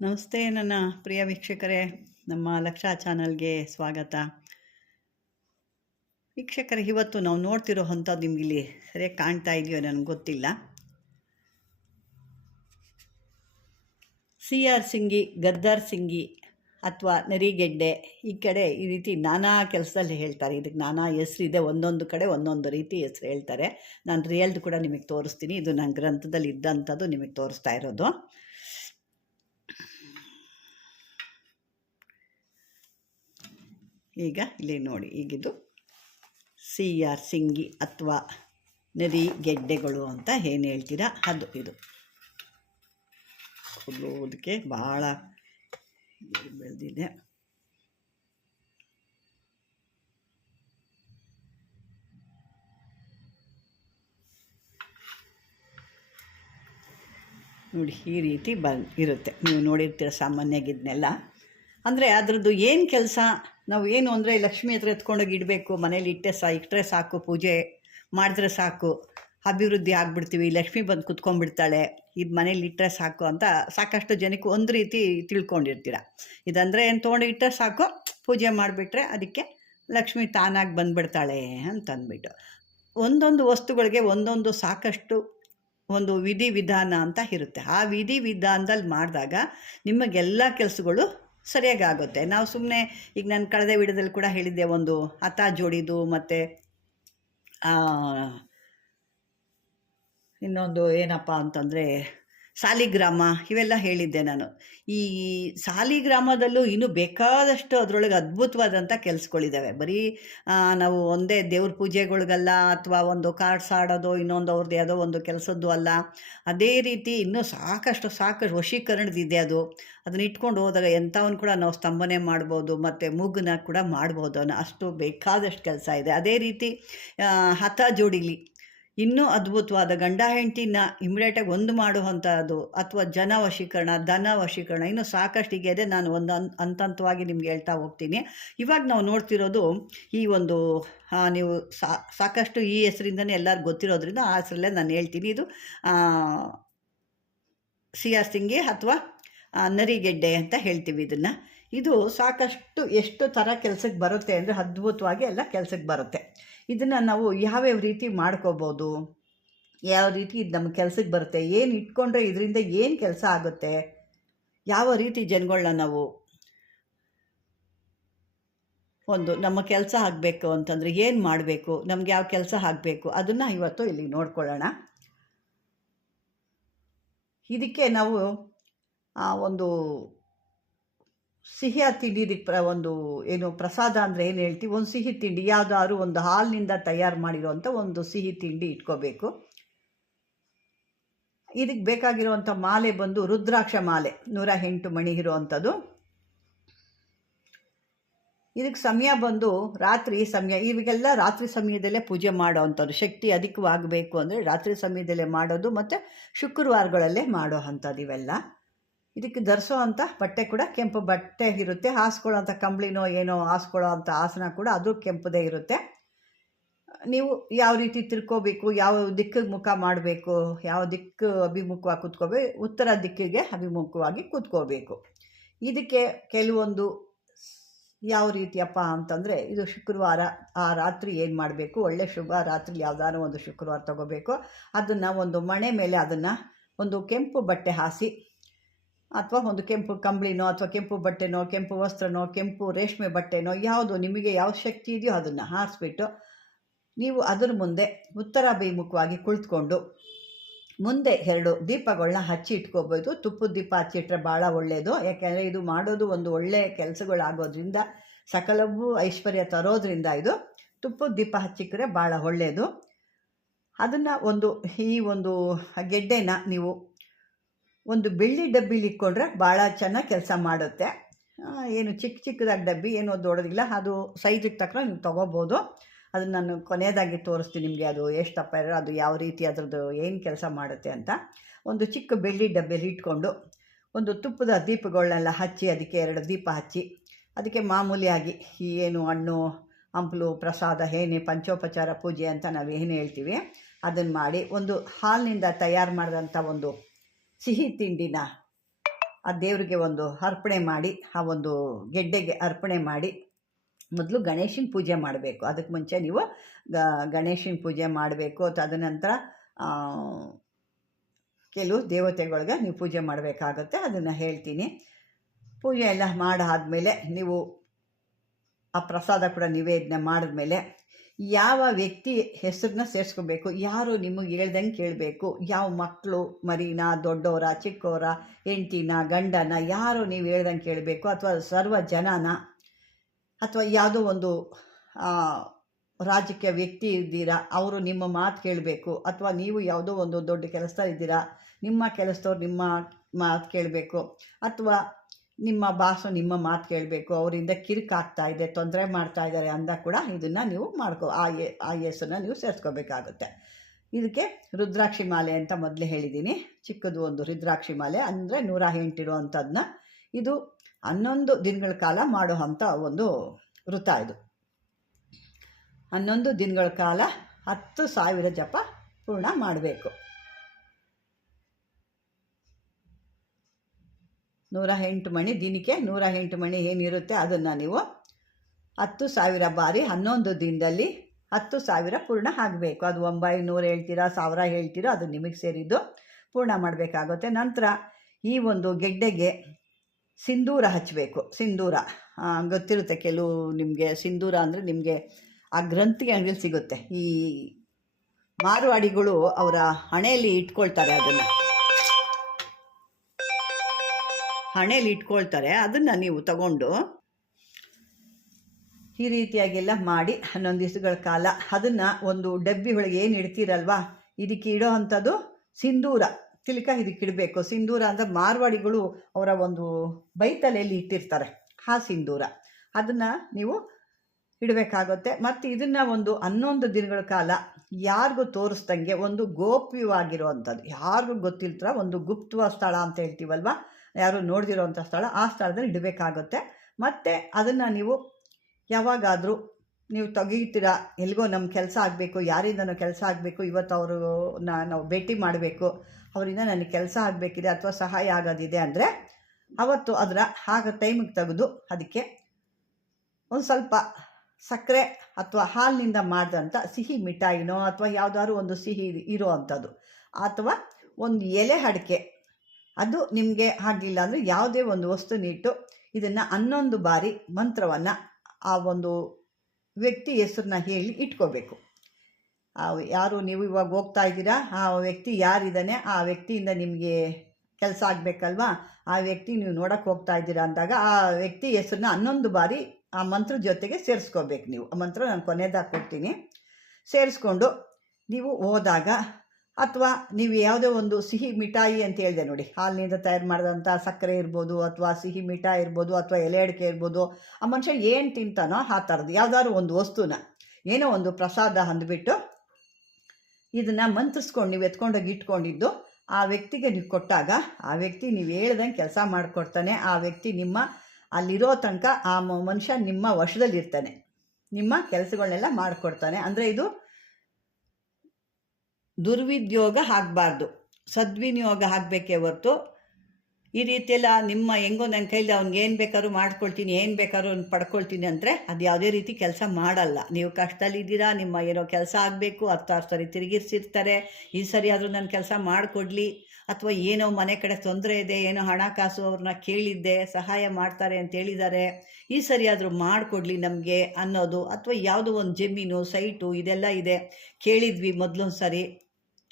ನಮಸ್ತೆ ನನ್ನ ಪ್ರಿಯ ವೀಕ್ಷಕರೇ, ನಮ್ಮ ಲಕ್ಷ ಚಾನಲ್ಗೆ ಸ್ವಾಗತ. ವೀಕ್ಷಕರೇ, ಇವತ್ತು ನಾವು ನೋಡ್ತಿರೋ ಅಂಥದ್ದು ನಿಮ್ಗೆ ಇಲ್ಲಿ ಸರಿಯಾಗಿ ಕಾಣ್ತಾ ಇದೆಯೋ ನನಗೆ ಗೊತ್ತಿಲ್ಲ. CR ಸಿಂಗಿ, ಗದ್ದರ್ ಸಿಂಗಿ ಅಥವಾ ನರಿಗೆಡ್ಡೆ, ಈ ಕಡೆ ಈ ರೀತಿ ನಾನಾ ಕೆಲಸದಲ್ಲಿ ಹೇಳ್ತಾರೆ. ಇದಕ್ಕೆ ನಾನಾ ಹೆಸರಿದೆ, ಒಂದೊಂದು ಕಡೆ ಒಂದೊಂದು ರೀತಿ ಹೆಸರು ಹೇಳ್ತಾರೆ. ನಾನು ರಿಯಲ್ದು ಕೂಡ ನಿಮಗೆ ತೋರಿಸ್ತೀನಿ. ಇದು ನನ್ನ ಗ್ರಂಥದಲ್ಲಿ ಇದ್ದಂಥದ್ದು ನಿಮಗೆ ತೋರಿಸ್ತಾ ಇರೋದು. ಈಗ ಇಲ್ಲಿ ನೋಡಿ, ಈಗಿದು CR ಸಿಂಗಿ ಅಥವಾ ನರಿಗೆಡ್ಡೆಗಳು ಅಂತ ಏನು ಹೇಳ್ತೀರಾ ಅದು. ಇದು ಕೂದಲೋದಕ್ಕೆ ಭಾಳ ಬೆಳೆದಿದೆ. ನೋಡಿ, ಈ ರೀತಿ ಇರುತ್ತೆ. ನೀವು ನೋಡಿರ್ತೀರ ಸಾಮಾನ್ಯವಾಗಿ ಇದನ್ನೆಲ್ಲ. ಅಂದರೆ ಅದರದ್ದು ಏನು ಕೆಲಸ, ನಾವು ಏನು ಅಂದರೆ ಲಕ್ಷ್ಮಿ ಹತ್ರ ಎತ್ಕೊಂಡೋಗಿ ಇಡಬೇಕು, ಮನೇಲಿ ಇಟ್ಟರೆ ಸಾಕು, ಪೂಜೆ ಮಾಡಿದ್ರೆ ಸಾಕು, ಅಭಿವೃದ್ಧಿ ಆಗಿಬಿಡ್ತೀವಿ, ಲಕ್ಷ್ಮಿ ಬಂದು ಕುತ್ಕೊಂಡ್ಬಿಡ್ತಾಳೆ, ಇದು ಮನೇಲಿ ಇಟ್ಟರೆ ಸಾಕು ಅಂತ ಸಾಕಷ್ಟು ಜನಕ್ಕೆ ಒಂದು ರೀತಿ ತಿಳ್ಕೊಂಡಿರ್ತೀರ. ಇದಂದರೆ ಏನು ತೊಗೊಂಡು ಇಟ್ಟರೆ ಸಾಕು, ಪೂಜೆ ಮಾಡಿಬಿಟ್ರೆ ಅದಕ್ಕೆ ಲಕ್ಷ್ಮಿ ತಾನಾಗಿ ಬಂದುಬಿಡ್ತಾಳೆ ಅಂತಂದ್ಬಿಟ್ಟು. ಒಂದೊಂದು ವಸ್ತುಗಳಿಗೆ ಒಂದೊಂದು ಸಾಕಷ್ಟು ಒಂದು ವಿಧಿವಿಧಾನ ಅಂತ ಇರುತ್ತೆ. ಆ ವಿಧಿವಿಧಾನದಲ್ಲಿ ಮಾಡಿದಾಗ ನಿಮಗೆಲ್ಲ ಕೆಲಸಗಳು ಸರಿಯಾಗಿ ಆಗುತ್ತೆ. ನಾವು ಸುಮ್ಮನೆ ಈಗ ನಾನು ಕಳೆದ ವಿಡಿಯೋದಲ್ಲಿ ಕೂಡ ಹೇಳಿದ್ದೆ, ಒಂದು ಹತ ಜೋಡಿದು ಮತ್ತು ಇನ್ನೊಂದು ಏನಪ್ಪ ಅಂತಂದರೆ ಸಾಲಿಗ್ರಾಮ, ಇವೆಲ್ಲ ಹೇಳಿದ್ದೆ ನಾನು. ಈ ಸಾಲಿಗ್ರಾಮದಲ್ಲೂ ಇನ್ನೂ ಬೇಕಾದಷ್ಟು ಅದರೊಳಗೆ ಅದ್ಭುತವಾದಂಥ ಕೆಲಸಗಳಿದ್ದಾವೆ. ಬರೀ ನಾವು ಒಂದೇ ದೇವ್ರ ಪೂಜೆಗಳಿಗಲ್ಲ, ಅಥವಾ ಒಂದು ಕಾರ್ಡ್ಸ್ ಆಡೋದು, ಇನ್ನೊಂದು ಅವ್ರದ್ದು ಯಾವುದೋ ಒಂದು ಕೆಲಸದ್ದು ಅಲ್ಲ. ಅದೇ ರೀತಿ ಇನ್ನೂ ಸಾಕಷ್ಟು ವಶೀಕರಣದಿದೆ. ಅದನ್ನ ಇಟ್ಕೊಂಡು ಹೋದಾಗ ಎಂಥವನ್ನ ಕೂಡ ನಾವು ಸ್ತಂಭನೆ ಮಾಡ್ಬೋದು, ಮತ್ತು ಮೂಗನ್ನ ಕೂಡ ಮಾಡ್ಬೋದು ಅನ್ನೋ ಅಷ್ಟು ಬೇಕಾದಷ್ಟು ಕೆಲಸ ಇದೆ. ಅದೇ ರೀತಿ ಹತ ಜೋಡಿಲಿ ಇನ್ನೂ ಅದ್ಭುತವಾದ ಗಂಡ ಹೆಂಡತಿನ ಇಮಿಡಿಯೇಟಾಗಿ ಒಂದು ಮಾಡುವಂಥದ್ದು, ಅಥವಾ ಜನ ವಶೀಕರಣ, ಧನ ವಶೀಕರಣ, ಇನ್ನೂ ಸಾಕಷ್ಟು ಹೀಗೆ ಇದೆ. ನಾನು ಒಂದು ಹಂತವಾಗಿ ನಿಮ್ಗೆ ಹೇಳ್ತಾ ಹೋಗ್ತೀನಿ. ಇವಾಗ ನಾವು ನೋಡ್ತಿರೋದು ಈ ಒಂದು ನೀವು ಸಾಕಷ್ಟು ಈ ಹೆಸರಿಂದನೇ ಎಲ್ಲರಿಗೂ ಗೊತ್ತಿರೋದ್ರಿಂದ ಆ ಹೆಸರಲ್ಲೇ ನಾನು ಹೇಳ್ತೀನಿ. ಇದು CR ಸಿಂಗಿ ಅಥವಾ ನರಿಗೆಡ್ಡೆ ಅಂತ ಹೇಳ್ತೀವಿ ಇದನ್ನು. ಇದು ಸಾಕಷ್ಟು ಎಷ್ಟು ಥರ ಕೆಲಸಕ್ಕೆ ಬರುತ್ತೆ ಅಂದರೆ ಅದ್ಭುತವಾಗಿ ಎಲ್ಲ ಕೆಲಸಕ್ಕೆ ಬರುತ್ತೆ. ಇದನ್ನು ನಾವು ಯಾವ್ಯಾವ ರೀತಿ ಮಾಡ್ಕೋಬೋದು, ಯಾವ ರೀತಿ ಇದು ನಮ್ಮ ಕೆಲಸಕ್ಕೆ ಬರುತ್ತೆ, ಏನು ಇಟ್ಕೊಂಡ್ರೆ ಇದರಿಂದ ಏನು ಕೆಲಸ ಆಗುತ್ತೆ, ಯಾವ ರೀತಿ ಜನಗಳನ್ನ ನಾವು ಒಂದು ನಮ್ಮ ಕೆಲಸ ಆಗಬೇಕು ಅಂತಂದರೆ ಏನು ಮಾಡಬೇಕು, ನಮ್ಗೆ ಯಾವ ಕೆಲಸ ಆಗಬೇಕು, ಅದನ್ನು ಇವತ್ತು ಇಲ್ಲಿ ನೋಡ್ಕೊಳ್ಳೋಣ. ಇದಕ್ಕೆ ನಾವು ಒಂದು ಸಿಹಿಯ ತಿಂಡಿ, ಇದಕ್ಕೆ ಒಂದು ಏನು ಪ್ರಸಾದ ಅಂದರೆ ಏನು ಹೇಳ್ತೀವಿ, ಒಂದು ಸಿಹಿ ತಿಂಡಿ ಯಾವುದಾದ್ರು ಒಂದು ಹಾಲಿನಿಂದ ತಯಾರು ಮಾಡಿರೋವಂಥ ಒಂದು ಸಿಹಿ ತಿಂಡಿ ಇಟ್ಕೋಬೇಕು. ಇದಕ್ಕೆ ಬೇಕಾಗಿರುವಂಥ ಮಾಲೆ ಬಂದು ರುದ್ರಾಕ್ಷ ಮಾಲೆ, 108 ಮಣಿ ಇರುವಂಥದ್ದು. ಇದಕ್ಕೆ ಸಮಯ ಬಂದು ರಾತ್ರಿ ಸಮಯ. ಇವಾಗೆಲ್ಲ ರಾತ್ರಿ ಸಮಯದಲ್ಲೇ ಪೂಜೆ ಮಾಡೋ ಅಂಥದ್ದು, ಶಕ್ತಿ ಅಧಿಕವಾಗಬೇಕು ಅಂದರೆ ರಾತ್ರಿ ಸಮಯದಲ್ಲೇ ಮಾಡೋದು, ಮತ್ತು ಶುಕ್ರವಾರಗಳಲ್ಲೇ ಮಾಡೋ ಅಂಥದ್ದು ಇವೆಲ್ಲ. ಇದಕ್ಕೆ ಧರಿಸೋ ಅಂಥ ಬಟ್ಟೆ ಕೂಡ ಕೆಂಪು ಬಟ್ಟೆ ಇರುತ್ತೆ. ಹಾಸ್ಕೊಳ್ಳೋ ಅಂಥ ಕಂಬಳಿನೋ ಏನೋ ಹಾಸ್ಕೊಳ್ಳೋ ಅಂಥ ಆಸನ ಕೂಡ ಅದು ಕೆಂಪುದೇ ಇರುತ್ತೆ. ನೀವು ಯಾವ ರೀತಿ ತಿರ್ಕೋಬೇಕು, ಯಾವ ದಿಕ್ಕಿಗೆ ಮುಖ ಮಾಡಬೇಕು, ಯಾವ ದಿಕ್ಕು ಅಭಿಮುಖವಾಗಿ ಕೂತ್ಕೋಬೇಕು, ಉತ್ತರ ದಿಕ್ಕಿಗೆ ಅಭಿಮುಖವಾಗಿ ಕೂತ್ಕೋಬೇಕು. ಇದಕ್ಕೆ ಕೆಲವೊಂದು ಯಾವ ರೀತಿಯಪ್ಪ ಅಂತಂದರೆ, ಇದು ಶುಕ್ರವಾರ ಆ ರಾತ್ರಿ ಏನು ಮಾಡಬೇಕು, ಒಳ್ಳೆ ಶುಭ ರಾತ್ರಿ ಯಾವುದಾದ್ರು ಒಂದು ಶುಕ್ರವಾರ ತೊಗೋಬೇಕು. ಅದನ್ನು ಒಂದು ಮಣೆ ಮೇಲೆ ಅದನ್ನು ಒಂದು ಕೆಂಪು ಬಟ್ಟೆ ಹಾಸಿ, ಅಥವಾ ಒಂದು ಕೆಂಪು ಕಂಬಳಿನೋ, ಅಥವಾ ಕೆಂಪು ಬಟ್ಟೆನೋ, ಕೆಂಪು ವಸ್ತ್ರನೋ, ಕೆಂಪು ರೇಷ್ಮೆ ಬಟ್ಟೆನೋ, ಯಾವುದು ನಿಮಗೆ ಯಾವ ಶಕ್ತಿ ಇದೆಯೋ ಅದನ್ನು ಹಾರಿಸ್ಬಿಟ್ಟು ನೀವು ಅದರ ಮುಂದೆ ಉತ್ತರಾಭಿಮುಖವಾಗಿ ಕುಳಿತುಕೊಂಡು ಮುಂದೆ 2 ದೀಪಗಳನ್ನ ಹಚ್ಚಿ ಇಟ್ಕೋಬೋದು. ತುಪ್ಪದ ದೀಪ ಹಚ್ಚಿಟ್ರೆ ಭಾಳ ಒಳ್ಳೆಯದು. ಯಾಕೆಂದರೆ ಇದು ಮಾಡೋದು ಒಂದು ಒಳ್ಳೆಯ ಕೆಲಸಗಳಾಗೋದ್ರಿಂದ, ಸಕಲವೂ ಐಶ್ವರ್ಯ ತರೋದ್ರಿಂದ ಇದು ತುಪ್ಪದ ದೀಪ ಹಚ್ಚಿಕ್ಕರೆ ಭಾಳ ಒಳ್ಳೆಯದು. ಅದನ್ನು ಈ ಒಂದು ಗೆಡ್ಡೆನ ನೀವು ಒಂದು ಬೆಳ್ಳಿ ಡಬ್ಬಿಲಿ ಇಟ್ಕೊಂಡ್ರೆ ಭಾಳ ಚೆನ್ನಾಗಿ ಕೆಲಸ ಮಾಡುತ್ತೆ. ಏನು ಚಿಕ್ಕದಾಗಿ ಡಬ್ಬಿ, ಏನೋ ದೊಡ್ಡದಿಲ್ಲ, ಅದು ಸೈಜಿಗೆ ತಕ್ಕ ನೀವು ತೊಗೋಬೋದು. ಅದನ್ನು ನಾನು ಕೊನೆಯದಾಗಿ ತೋರಿಸ್ತೀನಿ ನಿಮಗೆ, ಅದು ಎಷ್ಟಪ್ಪ ಇರೋ ಅದು ಯಾವ ರೀತಿ ಅದರದ್ದು ಏನು ಕೆಲಸ ಮಾಡುತ್ತೆ ಅಂತ. ಒಂದು ಚಿಕ್ಕ ಬೆಳ್ಳಿ ಡಬ್ಬಿಯಲ್ಲಿ ಇಟ್ಕೊಂಡು ಒಂದು ತುಪ್ಪದ ದೀಪಗಳನ್ನೆಲ್ಲ ಹಚ್ಚಿ, ಅದಕ್ಕೆ 2 ದೀಪ ಹಚ್ಚಿ, ಅದಕ್ಕೆ ಮಾಮೂಲಿಯಾಗಿ ಈ ಏನು ಹಣ್ಣು ಹಂಪಲು ಪ್ರಸಾದ, ಏನೇ ಪಂಚೋಪಚಾರ ಪೂಜೆ ಅಂತ ನಾವು ಏನು ಹೇಳ್ತೀವಿ ಅದನ್ನು ಮಾಡಿ, ಒಂದು ಹಾಲಿನಿಂದ ತಯಾರು ಮಾಡಿದಂಥ ಒಂದು ಸಿಹಿ ತಿಂಡಿನ ಆ ದೇವರಿಗೆ ಒಂದು ಅರ್ಪಣೆ ಮಾಡಿ, ಆ ಒಂದು ಗೆಡ್ಡೆಗೆ ಅರ್ಪಣೆ ಮಾಡಿ ಮೊದಲು ಗಣೇಶನ ಪೂಜೆ ಮಾಡಬೇಕು. ಅದಕ್ಕೆ ಮುಂಚೆ ನೀವು ಗಣೇಶನ ಪೂಜೆ ಮಾಡಬೇಕು. ತದನಂತರ ಕೆಲವು ದೇವತೆಗಳಿಗೆ ನೀವು ಪೂಜೆ ಮಾಡಬೇಕಾಗುತ್ತೆ, ಅದನ್ನು ಹೇಳ್ತೀನಿ. ಪೂಜೆ ಎಲ್ಲ ಮಾಡಾದಮೇಲೆ ನೀವು ಆ ಪ್ರಸಾದ ಕೂಡ ನಿವೇದನೆ ಮಾಡಿದ್ಮೇಲೆ ಯಾವ ವ್ಯಕ್ತಿ ಹೆಸರನ್ನ ಸೇರಿಸ್ಕೋಬೇಕು, ಯಾರು ನಿಮಗೆ ಹೇಳ್ದಂಗೆ ಕೇಳಬೇಕು, ಯಾವ ಮಕ್ಕಳು ಮರಿನ, ದೊಡ್ಡವರ, ಚಿಕ್ಕವರ, ಹೆಂಡ್ತಿನ, ಗಂಡನ, ಯಾರು ನೀವು ಹೇಳ್ದಂಗೆ ಕೇಳಬೇಕು, ಅಥವಾ ಸರ್ವ ಜನನ, ಅಥವಾ ಯಾವುದೋ ಒಂದು ರಾಜಕೀಯ ವ್ಯಕ್ತಿ ಇದ್ದೀರಾ, ಅವರು ನಿಮ್ಮ ಮಾತು ಕೇಳಬೇಕು, ಅಥವಾ ನೀವು ಯಾವುದೋ ಒಂದು ದೊಡ್ಡ ಕೆಲಸದಲ್ಲಿ ಇದ್ದೀರಾ, ನಿಮ್ಮ ಕೆಲಸದವ್ರು ನಿಮ್ಮ ಮಾತು ಕೇಳಬೇಕು, ಅಥವಾ ನಿಮ್ಮ ಬಾಸು ನಿಮ್ಮ ಮಾತು ಕೇಳಬೇಕು, ಅವರಿಂದ ಕಿರಿಕಾಗ್ತಾ ಇದೆ, ತೊಂದರೆ ಮಾಡ್ತಾ ಇದ್ದಾರೆ ಅಂದ ಕೂಡ ಇದನ್ನು ನೀವು ಆ ಹೆಸರನ್ನ ನೀವು ಸೇರಿಸ್ಕೋಬೇಕಾಗುತ್ತೆ. ಇದಕ್ಕೆ ರುದ್ರಾಕ್ಷಿ ಮಾಲೆ ಅಂತ ಮೊದಲೇ ಹೇಳಿದ್ದೀನಿ. ಚಿಕ್ಕದು ಒಂದು ರುದ್ರಾಕ್ಷಿ ಮಾಲೆ ಅಂದರೆ 108 ಇರುವಂಥದ್ದನ್ನ, ಇದು 11 ದಿನಗಳ ಕಾಲ ಮಾಡುವಂಥ ಒಂದು ವೃತ. ಇದು 11 ದಿನಗಳ ಕಾಲ 10,000 ಜಪ ಪೂರ್ಣ ಮಾಡಬೇಕು. 108 ಮಣಿ, ದಿನಕ್ಕೆ 108 ಮಣಿ ಏನಿರುತ್ತೆ ಅದನ್ನು ನೀವು 10,000 ಬಾರಿ 11 ದಿನದಲ್ಲಿ 10,000 ಪೂರ್ಣ ಆಗಬೇಕು. ಅದು 900 ಹೇಳ್ತೀರಾ, 1000 ಹೇಳ್ತೀರೋ, ಅದು ನಿಮಗೆ ಸೇರಿದ್ದು ಪೂರ್ಣ ಮಾಡಬೇಕಾಗುತ್ತೆ. ನಂತರ ಈ ಒಂದು ಗೆಡ್ಡೆಗೆ ಸಿಂಧೂರ ಹಚ್ಚಬೇಕು. ಸಿಂಧೂರ ಗೊತ್ತಿರುತ್ತೆ ಕೆಲವು ನಿಮಗೆ. ಸಿಂಧೂರ ಅಂದರೆ ನಿಮಗೆ ಆ ಗ್ರಂಥಿಗೆ ಅಂಗಡಿಯಲ್ಲಿ ಸಿಗುತ್ತೆ. ಈ ಮಾರುವಾಡಿಗಳು ಅವರ ಹಣೆಯಲ್ಲಿ ಇಟ್ಕೊಳ್ತಾರೆ, ಅದನ್ನು ಹಣೆಯಲ್ಲಿ ಇಟ್ಕೊಳ್ತಾರೆ. ಅದನ್ನು ನೀವು ತಗೊಂಡು ಈ ರೀತಿಯಾಗೆಲ್ಲ ಮಾಡಿ 11 ದಿವಸಗಳ ಕಾಲ ಅದನ್ನು ಒಂದು ಡಬ್ಬಿ ಒಳಗೆ ಏನು ಇಡ್ತೀರಲ್ವ, ಇದಕ್ಕೆ ಇಡೋ ಅಂಥದ್ದು ಸಿಂಧೂರ ತಿಲಕ ಇದಕ್ಕಿಡಬೇಕು. ಸಿಂಧೂರ ಅಂದರೆ ಮಾರ್ವಾಡಿಗಳು ಅವರ ಒಂದು ಬೈತಲೆಯಲ್ಲಿ ಇಟ್ಟಿರ್ತಾರೆ, ಆ ಸಿಂಧೂರ ಅದನ್ನು ನೀವು ಇಡಬೇಕಾಗುತ್ತೆ. ಮತ್ತು ಇದನ್ನು ಒಂದು 11 ದಿನಗಳ ಕಾಲ ಯಾರಿಗೂ ತೋರಿಸ್ದಂಗೆ ಒಂದು ಗೋಪ್ಯವಾಗಿರುವಂಥದ್ದು, ಯಾರಿಗೂ ಗೊತ್ತಿಲ್ತರ ಒಂದು ಗುಪ್ತವ ಸ್ಥಳ ಅಂತ ಹೇಳ್ತೀವಲ್ವ, ಯಾರು ನೋಡ್ದಿರೋವಂಥ ಸ್ಥಳ, ಆ ಸ್ಥಳದಲ್ಲಿ ಇಡಬೇಕಾಗುತ್ತೆ. ಮತ್ತು ಅದನ್ನು ನೀವು ಯಾವಾಗಾದರೂ ನೀವು ತೆಗೀತೀರಾ, ಎಲ್ಲಿಗೋ ನಮ್ಮ ಕೆಲಸ ಆಗಬೇಕು, ಯಾರಿಂದನೋ ಕೆಲಸ ಆಗಬೇಕು, ಇವತ್ತು ಅವರು ನಾವು ಭೇಟಿ ಮಾಡಬೇಕು, ಅವರಿಂದ ನನಗೆ ಕೆಲಸ ಆಗಬೇಕಿದೆ ಅಥವಾ ಸಹಾಯ ಆಗೋದಿದೆ ಅಂದರೆ ಅವತ್ತು ಅದರ ಟೈಮಿಗೆ ತೆಗೆದು ಅದಕ್ಕೆ ಒಂದು ಸ್ವಲ್ಪ ಸಕ್ಕರೆ ಅಥವಾ ಹಾಲಿನಿಂದ ಮಾಡಿದಂಥ ಸಿಹಿ ಮಿಠಾಯಿನೋ ಅಥವಾ ಯಾವುದಾದ್ರು ಒಂದು ಸಿಹಿ ಇರೋ ಅಂಥದ್ದು, ಅಥವಾ ಒಂದು ಎಲೆ ಅಡಿಕೆ, ಅದು ನಿಮಗೆ ಆಗಲಿಲ್ಲ ಅಂದರೆ ಯಾವುದೇ ಒಂದು ವಸ್ತುನಿಟ್ಟು ಇದನ್ನು 11 ಬಾರಿ ಮಂತ್ರವನ್ನು ಆ ಒಂದು ವ್ಯಕ್ತಿ ಹೆಸರನ್ನ ಹೇಳಿ ಇಟ್ಕೋಬೇಕು. ಯಾರು ನೀವು ಇವಾಗ ಹೋಗ್ತಾ ಇದ್ದೀರಾ, ಆ ವ್ಯಕ್ತಿ ಯಾರಿದ್ದಾನೆ, ಆ ವ್ಯಕ್ತಿಯಿಂದ ನಿಮಗೆ ಕೆಲಸ ಆಗಬೇಕಲ್ವಾ, ಆ ವ್ಯಕ್ತಿ ನೀವು ನೋಡೋಕ್ಕೆ ಹೋಗ್ತಾ ಇದ್ದೀರಾ ಅಂದಾಗ ಆ ವ್ಯಕ್ತಿ ಹೆಸರನ್ನ 11 ಬಾರಿ ಆ ಮಂತ್ರ ಜೊತೆಗೆ ಸೇರಿಸ್ಕೋಬೇಕು. ನೀವು ಆ ಮಂತ್ರ ನಾನು ಕೊನೆಯದಾಗಿ ಕೊಡ್ತೀನಿ. ಸೇರಿಸ್ಕೊಂಡು ನೀವು ಹೋದಾಗ, ಅಥವಾ ನೀವು ಯಾವುದೋ ಒಂದು ಸಿಹಿ ಮಿಠಾಯಿ ಅಂತ ಹೇಳಿದೆ ನೋಡಿ, ಹಾಲಿನಿಂದ ತಯಾರು ಮಾಡಿದಂಥ ಸಕ್ಕರೆ ಇರ್ಬೋದು, ಅಥವಾ ಸಿಹಿ ಮಿಠಾಯಿ ಇರ್ಬೋದು, ಅಥವಾ ಎಲೆ ಅಡಿಕೆ ಇರ್ಬೋದು, ಆ ಮನುಷ್ಯ ಏನು ತಿಂತಾನೋ ಆ ಥರದ್ದು ಯಾವುದಾದ್ರು ಒಂದು ವಸ್ತುನ, ಏನೋ ಒಂದು ಪ್ರಸಾದ ಅಂದ್ಬಿಟ್ಟು ಇದನ್ನು ಮಂತ್ರಿಸ್ಕೊಂಡು ನೀವು ಎತ್ಕೊಂಡೋಗಿ ಇಟ್ಕೊಂಡಿದ್ದು ಆ ವ್ಯಕ್ತಿಗೆ ನೀವು ಕೊಟ್ಟಾಗ ಆ ವ್ಯಕ್ತಿ ನೀವು ಹೇಳ್ದಂಗೆ ಕೆಲಸ ಮಾಡಿಕೊಡ್ತಾನೆ. ಆ ವ್ಯಕ್ತಿ ನಿಮ್ಮ ಅಲ್ಲಿರೋ ತನಕ ಆ ಮನುಷ್ಯ ನಿಮ್ಮ ವಶದಲ್ಲಿರ್ತಾನೆ, ನಿಮ್ಮ ಕೆಲಸಗಳನ್ನೆಲ್ಲ ಮಾಡಿಕೊಡ್ತಾನೆ. ಅಂದರೆ ಇದು ದುರ್ವಿನಿಯೋಗ ಆಗಬಾರ್ದು, ಸದ್ವಿನಿಯೋಗ ಆಗಬೇಕೇ ಹೊರತು ಈ ರೀತಿಯೆಲ್ಲ ನಿಮ್ಮ ಹೆಂಗೋ ನನ್ನ ಕೈಲಿ ಅವ್ನಿಗೆ ಏನು ಬೇಕಾದ್ರೂ ಮಾಡ್ಕೊಳ್ತೀನಿ, ಏನು ಬೇಕಾದ್ರೂ ಅವ್ನು ಪಡ್ಕೊಳ್ತೀನಿ ಅಂದರೆ ಅದು ಯಾವುದೇ ರೀತಿ ಕೆಲಸ ಮಾಡಲ್ಲ. ನೀವು ಕಷ್ಟದಲ್ಲಿದ್ದೀರಾ, ನಿಮ್ಮ ಏನೋ ಕೆಲಸ ಆಗಬೇಕು, 10 ಸರಿ ತಿರುಗಿಸಿರ್ತಾರೆ, ಈ ಸರಿ ಆದರೂ ನನ್ನ ಕೆಲಸ ಮಾಡಿಕೊಡ್ಲಿ, ಅಥವಾ ಏನೋ ಮನೆ ಕಡೆ ತೊಂದರೆ ಇದೆ, ಏನೋ ಹಣಕಾಸು ಅವ್ರನ್ನ ಕೇಳಿದ್ದೆ ಸಹಾಯ ಮಾಡ್ತಾರೆ ಅಂತ ಹೇಳಿದ್ದಾರೆ, ಈ ಸರಿ ಆದರೂ ಮಾಡಿಕೊಡ್ಲಿ ನಮಗೆ ಅನ್ನೋದು, ಅಥವಾ ಯಾವುದೋ ಒಂದು ಜಮೀನು ಸೈಟು ಇದೆಲ್ಲ ಇದೆ, ಕೇಳಿದ್ವಿ ಮೊದಲೊಂದು ಸರಿ,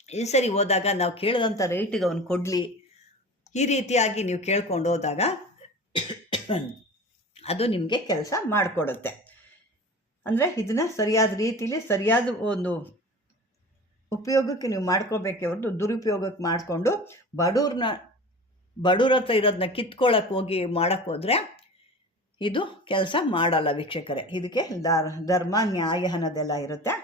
ಈ ಸರಿ ಹೋದಾಗ ನಾವು ಕೇಳಿದಂಥ ರೇಟಿಗೆ ಅವನು ಕೊಡಲಿ, ಈ ರೀತಿಯಾಗಿ ನೀವು ಕೇಳ್ಕೊಂಡು ಹೋದಾಗ ಅದು ನಿಮಗೆ ಕೆಲಸ ಮಾಡಿಕೊಡುತ್ತೆ. ಅಂದರೆ ಇದನ್ನು ಸರಿಯಾದ ರೀತಿಲಿ ಸರಿಯಾದ ಒಂದು ಉಪಯೋಗಕ್ಕೆ ನೀವು ಮಾಡ್ಕೋಬೇಕೇ ಹೊರತು ದುರುಪಯೋಗಕ್ಕೆ ಮಾಡಿಕೊಂಡು ಬಡವ್ರ ಹತ್ರ ಇರೋದನ್ನ ಕಿತ್ಕೊಳ್ಳೋಕೆ ಹೋಗಿ ಮಾಡೋಕ್ಕೆ ಹೋದರೆ ಇದು ಕೆಲಸ ಮಾಡಲ್ಲ ವೀಕ್ಷಕರೇ. ಇದಕ್ಕೆ ಧರ್ಮ ನ್ಯಾಯ ಅನ್ನೋದೆಲ್ಲ ಇರುತ್ತೆ,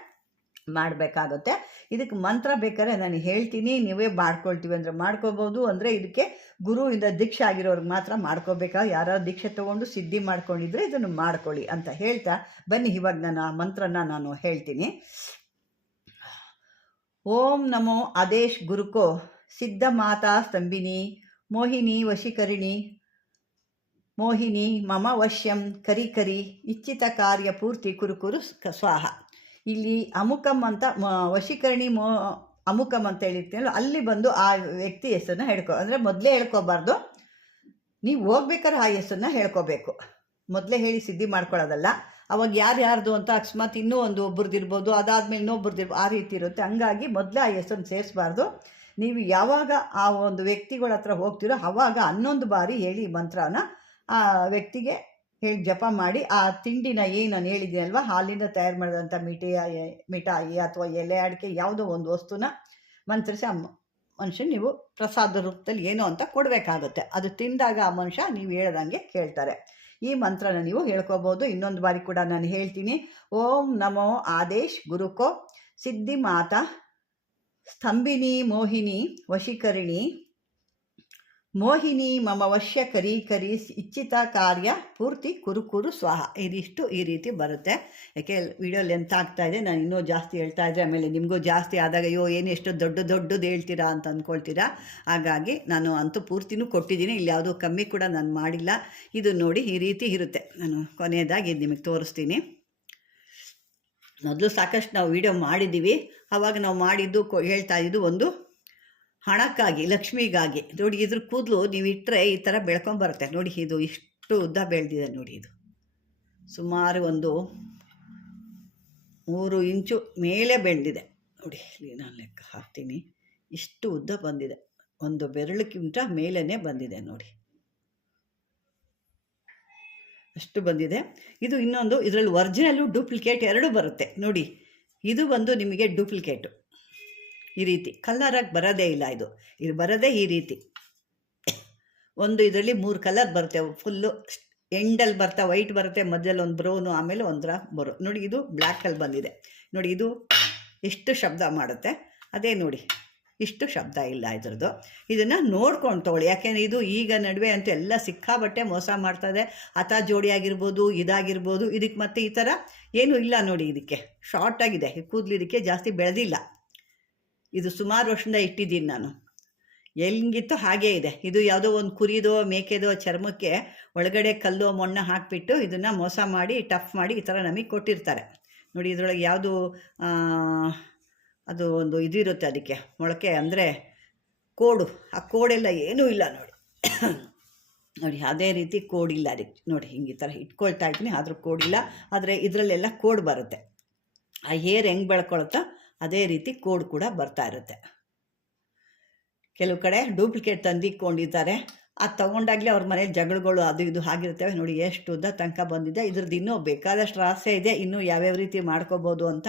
ಮಾಡಬೇಕಾಗುತ್ತೆ. ಇದಕ್ಕೆ ಮಂತ್ರ ಬೇಕಾದ್ರೆ ನಾನು ಹೇಳ್ತೀನಿ, ನೀವೇ ಮಾಡ್ಕೊಳ್ತೀವಿ ಅಂದರೆ ಮಾಡ್ಕೋಬೋದು. ಅಂದರೆ ಇದಕ್ಕೆ ಗುರುವಿಂದ ದೀಕ್ಷೆ ಆಗಿರೋರ್ಗೆ ಮಾತ್ರ ಮಾಡ್ಕೋಬೇಕಾ, ಯಾರು ದೀಕ್ಷೆ ತೊಗೊಂಡು ಸಿದ್ಧಿ ಮಾಡ್ಕೊಂಡಿದ್ರೆ ಇದನ್ನು ಮಾಡ್ಕೊಳ್ಳಿ ಅಂತ ಹೇಳ್ತಾ ಬನ್ನಿ ಇವಾಗ ನಾನು ಆ ಮಂತ್ರನ ನಾನು ಹೇಳ್ತೀನಿ. ಓಂ ನಮೋ ಆದೇಶ್ ಗುರುಕೋ ಸಿದ್ಧ ಮಾತಾ ಸ್ತಂಭಿನಿ ಮೋಹಿನಿ ವಶೀಕರಿಣಿ ಮೋಹಿನಿ ಮಮ ವಶ್ಯಂ ಕರಿ ಕರಿ ಇಚ್ಛಿತ ಕಾರ್ಯ ಪೂರ್ತಿ ಕುರುಕುರು ಸ್ವಾಹ. ಇಲ್ಲಿ ಅಮುಕಂ ಅಂತ ವಶೀಕರಣಿ ಅಮುಕಂ ಅಂತ ಹೇಳಿರ್ತೀನಲ್ಲ, ಅಲ್ಲಿ ಬಂದು ಆ ವ್ಯಕ್ತಿ ಹೆಸರನ್ನ ಅಂದರೆ ಮೊದಲೇ ಹೇಳ್ಕೊಬಾರ್ದು, ನೀವು ಹೋಗ್ಬೇಕಾದ್ರೆ ಆ ಹೆಸರನ್ನ ಹೇಳ್ಕೋಬೇಕು. ಮೊದಲೇ ಹೇಳಿ ಸಿದ್ಧಿ ಮಾಡ್ಕೊಳ್ಳೋದಲ್ಲ. ಅವಾಗ ಯಾರ್ಯಾರ್ದು ಅಂತ ಅಕಸ್ಮಾತ್ ಇನ್ನೂ ಒಬ್ಬರದಿರ್ಬೋದು, ಅದಾದಮೇಲೆ ಇನ್ನೊಬ್ಬರದಿರ್ಬೋದು, ಆ ರೀತಿ ಇರುತ್ತೆ. ಹಂಗಾಗಿ ಮೊದಲೇ ಆ ಹೆಸರನ್ನು ಸೇರಿಸಬಾರ್ದು. ನೀವು ಯಾವಾಗ ಆ ಒಂದು ವ್ಯಕ್ತಿಗಳ ಹತ್ರ ಹೋಗ್ತೀರೋ ಆವಾಗ 11 ಬಾರಿ ಹೇಳಿ ಮಂತ್ರನ ಆ ವ್ಯಕ್ತಿಗೆ ಹೇಳಿ ಜಪ ಮಾಡಿ, ಆ ತಿಂಡಿನ ಏನು ನಾನು ಹೇಳಿದ್ದೀನಲ್ವ, ಹಾಲಿಂದ ತಯಾರು ಮಾಡಿದಂಥ ಮಿಠಾಯಿ ಅಥವಾ ಎಲೆ ಅಡಿಕೆ ಯಾವುದೋ ಒಂದು ವಸ್ತುನ ಮಂತ್ರಿಸಿ ಆ ಮನುಷ್ಯ ನೀವು ಪ್ರಸಾದ ರೂಪದಲ್ಲಿ ಏನೋ ಅಂತ ಕೊಡಬೇಕಾಗುತ್ತೆ. ಅದು ತಿಂದಾಗ ಆ ಮನುಷ್ಯ ನೀವು ಹೇಳ್ದಂಗೆ ಕೇಳ್ತಾರೆ. ಈ ಮಂತ್ರನ ನೀವು ಹೇಳ್ಕೊಬೋದು. ಇನ್ನೊಂದು ಬಾರಿ ಕೂಡ ನಾನು ಹೇಳ್ತೀನಿ. ಓಂ ನಮೋ ಆದೇಶ್ ಗುರುಕೋ ಸಿದ್ಧಿ ಮಾತಾ ಸ್ತಂಭಿನಿ ಮೋಹಿನಿ ವಶೀಕರಿಣಿ ಮೋಹಿನಿ ಮಮ ವಶ್ಯ ಕರಿ ಕರಿ ಇಚ್ಛಿತ ಕಾರ್ಯ ಪೂರ್ತಿ ಕುರುಕುರು ಸ್ವಾಹ. ಇದಿಷ್ಟು ಈ ರೀತಿ ಬರುತ್ತೆ. ಯಾಕೆ ವಿಡಿಯೋ ಲೆಂತ್ ಆಗ್ತಾ ಇದೆ, ನಾನು ಇನ್ನೂ ಜಾಸ್ತಿ ಹೇಳ್ತಾ ಇದ್ದೆ ಆಮೇಲೆ ನಿಮಗೂ ಜಾಸ್ತಿ ಆದಾಗ ಅಯ್ಯೋ ಏನು ಎಷ್ಟು ದೊಡ್ಡದು ಹೇಳ್ತೀರಾ ಅಂತ ಅಂದ್ಕೊಳ್ತೀರಾ. ಹಾಗಾಗಿ ನಾನು ಅಂತೂ ಪೂರ್ತಿನೂ ಕೊಟ್ಟಿದ್ದೀನಿ, ಇಲ್ಲಿ ಯಾವುದೂ ಕಮ್ಮಿ ಕೂಡ ನಾನು ಮಾಡಿಲ್ಲ. ಇದು ನೋಡಿ ಈ ರೀತಿ ಇರುತ್ತೆ. ನಾನು ಕೊನೆಯದಾಗಿ ಇದು ನಿಮಗೆ ತೋರಿಸ್ತೀನಿ. ಮೊದಲು ಸಾಕಷ್ಟು ನಾವು ವಿಡಿಯೋ ಮಾಡಿದ್ದೀವಿ. ಆವಾಗ ನಾವು ಮಾಡಿದ್ದು ಹೇಳ್ತಾ ಇದ್ದು ಒಂದು ಹಣಕ್ಕಾಗಿ, ಲಕ್ಷ್ಮಿಗಾಗಿ. ನೋಡಿ ಇದ್ರ ಕೂದಲು ನೀವು ಇಟ್ಟರೆ ಈ ಥರ ಬೆಳ್ಕೊಂಬರುತ್ತೆ. ನೋಡಿ ಇದು ಇಷ್ಟು ಉದ್ದ ಬೆಳೆದಿದೆ. ನೋಡಿ ಇದು ಸುಮಾರು ಒಂದು 3 ಇಂಚು ಮೇಲೆ ಬೆಳೆದಿದೆ. ನೋಡಿ ಇಲ್ಲಿ ನಾನು ಲೆಕ್ಕ ಹಾಕ್ತೀನಿ. ಇಷ್ಟು ಉದ್ದ ಬಂದಿದೆ, ಒಂದು ಬೆರಳಕ್ಕಿಂತ ಮೇಲೇ ಬಂದಿದೆ. ನೋಡಿ ಅಷ್ಟು ಬಂದಿದೆ. ಇದು ಇನ್ನೊಂದು, ಇದರಲ್ಲಿ ಒರಿಜಿನಲ್ಲು ಡೂಪ್ಲಿಕೇಟ್ ಎರಡೂ ಬರುತ್ತೆ. ನೋಡಿ ಇದು ಬಂದು ನಿಮಗೆ ಡೂಪ್ಲಿಕೇಟು. ಈ ರೀತಿ ಕಲರಾಗಿ ಬರೋದೇ ಇಲ್ಲ. ಇದು ಬರೋದೇ ಈ ರೀತಿ. ಒಂದು ಇದರಲ್ಲಿ 3 ಕಲರ್ ಬರುತ್ತೆ. ಫುಲ್ಲು ಎಂಡಲ್ಲಿ ಬರ್ತಾ ವೈಟ್ ಬರುತ್ತೆ, ಮಧ್ಯದಲ್ಲಿ ಒಂದು ಬ್ರೌನು, ಆಮೇಲೆ ಒಂಥರ ನೋಡಿ ಇದು ಬ್ಲ್ಯಾಕಲ್ಲಿ ಬಂದಿದೆ. ನೋಡಿ ಇದು ಎಷ್ಟು ಶಬ್ದ ಮಾಡುತ್ತೆ, ಅದೇ ನೋಡಿ ಇಷ್ಟು ಶಬ್ದ ಇಲ್ಲ ಇದ್ರದ್ದು. ಇದನ್ನು ನೋಡ್ಕೊಂಡು ತೊಗೊಳ್ಳಿ. ಯಾಕೆಂದರೆ ಇದು ಈಗ ನಡುವೆ ಅಂತೂ ಎಲ್ಲ ಸಿಕ್ಕಾಬಟ್ಟೆ ಮೋಸ ಮಾಡ್ತಾಯಿದೆ. ಜೋಡಿ ಆಗಿರ್ಬೋದು, ಇದಾಗಿರ್ಬೋದು. ಇದಕ್ಕೆ ಮತ್ತೆ ಈ ಥರ ಏನೂ ಇಲ್ಲ. ನೋಡಿ ಇದಕ್ಕೆ ಶಾರ್ಟಾಗಿದೆ ಕೂದಲು, ಇದಕ್ಕೆ ಜಾಸ್ತಿ ಬೆಳೆದಿಲ್ಲ. ಇದು ಸುಮಾರು ವರ್ಷದಿಂದ ಇಟ್ಟಿದ್ದೀನಿ ನಾನು. ಹೆಂಗಿತ್ತು ಹಾಗೇ ಇದೆ. ಇದು ಯಾವುದೋ ಒಂದು ಕುರಿದೋ ಮೇಕೆದೋ ಚರ್ಮಕ್ಕೆ ಒಳಗಡೆ ಕಲ್ಲು ಮಣ್ಣು ಹಾಕಿಬಿಟ್ಟು ಇದನ್ನು ಮೋಸ ಮಾಡಿ ಟಫ್ ಮಾಡಿ ಈ ಥರ ನಮಗೆ ಕೊಟ್ಟಿರ್ತಾರೆ. ನೋಡಿ ಇದರೊಳಗೆ ಯಾವುದು ಅದು ಒಂದು ಇದಿರುತ್ತೆ, ಅದಕ್ಕೆ ಮೊಳಕೆ ಅಂದರೆ ಕೋಡು. ಆ ಕೋಡೆಲ್ಲ ಏನೂ ಇಲ್ಲ ನೋಡಿ. ನೋಡಿ ಅದೇ ರೀತಿ ಕೋಡಿಲ್ಲ ಅದಕ್ಕೆ. ನೋಡಿ ಹಿಂಗೆ ಈ ಥರ ಇಟ್ಕೊಳ್ತಾ ಇದ್ದೀನಿ, ಆದರೂ ಕೋಡಿಲ್ಲ. ಆದರೆ ಇದರಲ್ಲೆಲ್ಲ ಕೋಡ್ ಬರುತ್ತೆ. ಆ ಹೇರ್ ಹೆಂಗೆ ಬೆಳ್ಕೊಳುತ್ತೋ ಅದೇ ರೀತಿ ಕೋಡ್ ಕೂಡ ಬರ್ತಾ ಇರುತ್ತೆ. ಕೆಲವು ಕಡೆ ಡೂಪ್ಲಿಕೇಟ್ ತಂದಿಕ್ಕೊಂಡಿದ್ದಾರೆ. ಅದು ತೊಗೊಂಡಾಗಲೇ ಅವ್ರ ಮನೇಲಿ ಜಗಳಗಳು ಅದು ಇದು ಆಗಿರ್ತವೆ. ನೋಡಿ ಎಷ್ಟು ಉದ್ದ ತನಕ ಬಂದಿದೆ. ಇದ್ರದ್ದು ಇನ್ನೂ ಬೇಕಾದಷ್ಟು ರಹಸ್ಯ ಇದೆ, ಇನ್ನೂ ಯಾವ್ಯಾವ ರೀತಿ ಮಾಡ್ಕೋಬೋದು ಅಂತ.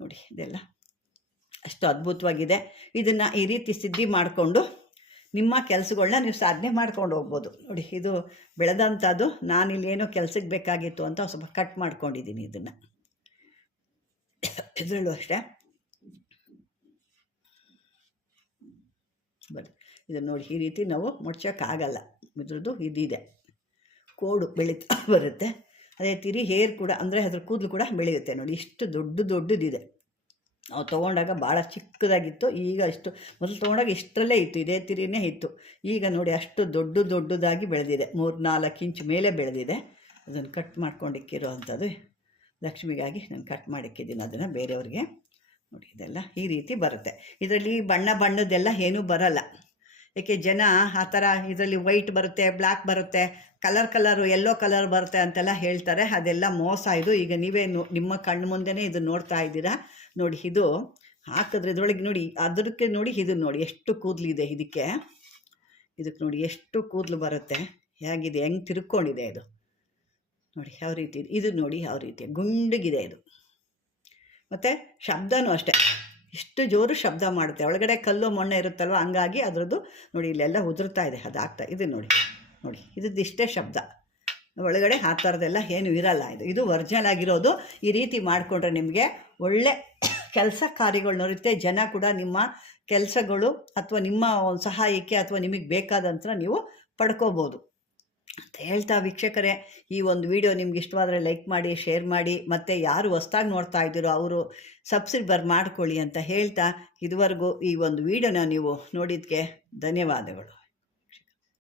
ನೋಡಿ ಇದೆಲ್ಲ ಅಷ್ಟು ಅದ್ಭುತವಾಗಿದೆ. ಇದನ್ನು ಈ ರೀತಿ ಸಿದ್ಧಿ ಮಾಡಿಕೊಂಡು ನಿಮ್ಮ ಕೆಲಸಗಳನ್ನ ನೀವು ಸಾಧನೆ ಮಾಡ್ಕೊಂಡು ಹೋಗ್ಬೋದು. ನೋಡಿ ಇದು ಬೆಳೆದಂಥದ್ದು. ನಾನಿಲ್ಲೇನೋ ಕೆಲಸಕ್ಕೆ ಬೇಕಾಗಿತ್ತು ಅಂತ ಸ್ವಲ್ಪ ಕಟ್ ಮಾಡ್ಕೊಂಡಿದ್ದೀನಿ ಇದನ್ನು. ಇದರಲ್ಲೂ ಅಷ್ಟೇ ಬನ್ನಿ ಇದನ್ನು ನೋಡಿ ಈ ರೀತಿ ನಾವು ಮುಡ್ಸೋಕ್ಕಾಗಲ್ಲ. ಇದ್ರದ್ದು ಇದಿದೆ, ಕೋಡು ಬೆಳೀತಾ ಬರುತ್ತೆ. ಅದೇ ತಿರಿ ಹೇರ್ ಕೂಡ ಅಂದರೆ ಅದ್ರ ಕೂದಲು ಕೂಡ ಬೆಳೆಯುತ್ತೆ. ನೋಡಿ ಇಷ್ಟು ದೊಡ್ಡದಿದೆ. ನಾವು ತೊಗೊಂಡಾಗ ಭಾಳ ಚಿಕ್ಕದಾಗಿತ್ತು. ಈಗ ಇಷ್ಟು ಮೊದಲು ತೊಗೊಂಡಾಗ ಇಷ್ಟರಲ್ಲೇ ಇತ್ತು, ಇದೇ ತಿರಿನೇ ಇತ್ತು. ಈಗ ನೋಡಿ ಅಷ್ಟು ದೊಡ್ಡದಾಗಿ ಬೆಳೆದಿದೆ. 3-4 ಇಂಚು ಮೇಲೆ ಬೆಳೆದಿದೆ. ಅದನ್ನು ಕಟ್ ಮಾಡ್ಕೊಂಡಿಕ್ಕಿರೋ ಅಂಥದ್ದು ಲಕ್ಷ್ಮಿಗಾಗಿ ನಾನು ಕಟ್ ಮಾಡಿಕ್ಕಿದ್ದೀನಿ ಅದನ್ನು ಬೇರೆಯವ್ರಿಗೆ. ನೋಡಿ ಇದೆಲ್ಲ ಈ ರೀತಿ ಬರುತ್ತೆ. ಇದರಲ್ಲಿ ಬಣ್ಣದ್ದೆಲ್ಲ ಏನೂ ಬರಲ್ಲ. ಏಕೆ ಜನ ಆ ಥರ ಇದರಲ್ಲಿ ವೈಟ್ ಬರುತ್ತೆ, ಬ್ಲ್ಯಾಕ್ ಬರುತ್ತೆ, ಕಲರು ಯೆಲ್ಲೋ ಕಲರ್ ಬರುತ್ತೆ ಅಂತೆಲ್ಲ ಹೇಳ್ತಾರೆ. ಅದೆಲ್ಲ ಮೋಸ. ಇದು ಈಗ ನೀವೇ ನಿಮ್ಮ ಕಣ್ಣು ಮುಂದೆನೇ ಇದು ನೋಡ್ತಾ ಇದ್ದೀರಾ. ನೋಡಿ ಇದು ಹಾಕಿದ್ರೆ ಇದ್ರೊಳಗೆ ನೋಡಿ ಅದಕ್ಕೆ ನೋಡಿ ಇದು ನೋಡಿ ಎಷ್ಟು ಕೂದಲಿದೆ ಇದಕ್ಕೆ ನೋಡಿ ಎಷ್ಟು ಕೂದಲು ಬರುತ್ತೆ. ಹೇಗಿದೆ, ಹೆಂಗೆ ತಿರ್ಕೊಂಡಿದೆ ಇದು ನೋಡಿ ಯಾವ ರೀತಿ. ಇದು ನೋಡಿ ಯಾವ ರೀತಿ ಗುಂಡಗಿದೆ ಇದು. ಮತ್ತು ಶಬ್ದನೂ ಅಷ್ಟೇ, ಇಷ್ಟು ಜೋರು ಶಬ್ದ ಮಾಡುತ್ತೆ. ಒಳಗಡೆ ಕಲ್ಲು ಮಣ್ಣು ಇರುತ್ತಲ್ವ, ಹಂಗಾಗಿ ಅದರದ್ದು ನೋಡಿ ಇಲ್ಲೆಲ್ಲ ಉದುರ್ತಾ ಇದೆ. ಅದಾಗ್ತಾ ಇದು ನೋಡಿ ಇಷ್ಟೇ ಶಬ್ದ. ಒಳಗಡೆ ಆ ಥರದ್ದೆಲ್ಲ ಏನೂ ಇರಲ್ಲ. ಇದು ಒರಿಜಿನಲ್ ಆಗಿರೋದು. ಈ ರೀತಿ ಮಾಡಿಕೊಂಡ್ರೆ ನಿಮಗೆ ಒಳ್ಳೆ ಕೆಲಸ ಕಾರ್ಯಗಳು ನೋಡುತ್ತೆ. ಜನ ಕೂಡ ನಿಮ್ಮ ಕೆಲಸಗಳು ಅಥವಾ ನಿಮ್ಮ ಒಂದು ಸಹಾಯಕ್ಕೆ ಅಥವಾ ನಿಮಗೆ ಬೇಕಾದಂಥ ನೀವು ಪಡ್ಕೋಬೋದು ಅಂತ ಹೇಳ್ತಾ, ವೀಕ್ಷಕರೇ ಈ ಒಂದು ವಿಡಿಯೋ ನಿಮ್ಗೆ ಇಷ್ಟವಾದರೆ ಲೈಕ್ ಮಾಡಿ, ಶೇರ್ ಮಾಡಿ, ಮತ್ತು ಯಾರು ಹೊಸ್ದಾಗಿ ನೋಡ್ತಾ ಇದ್ದೀರೋ ಅವರು ಸಬ್ಸ್ಕ್ರೈಬರ್ ಮಾಡ್ಕೊಳ್ಳಿ ಅಂತ ಹೇಳ್ತಾ, ಇದುವರೆಗೂ ಈ ಒಂದು ವಿಡಿಯೋನ ನೀವು ನೋಡಿದ್ದಕ್ಕೆ ಧನ್ಯವಾದಗಳು.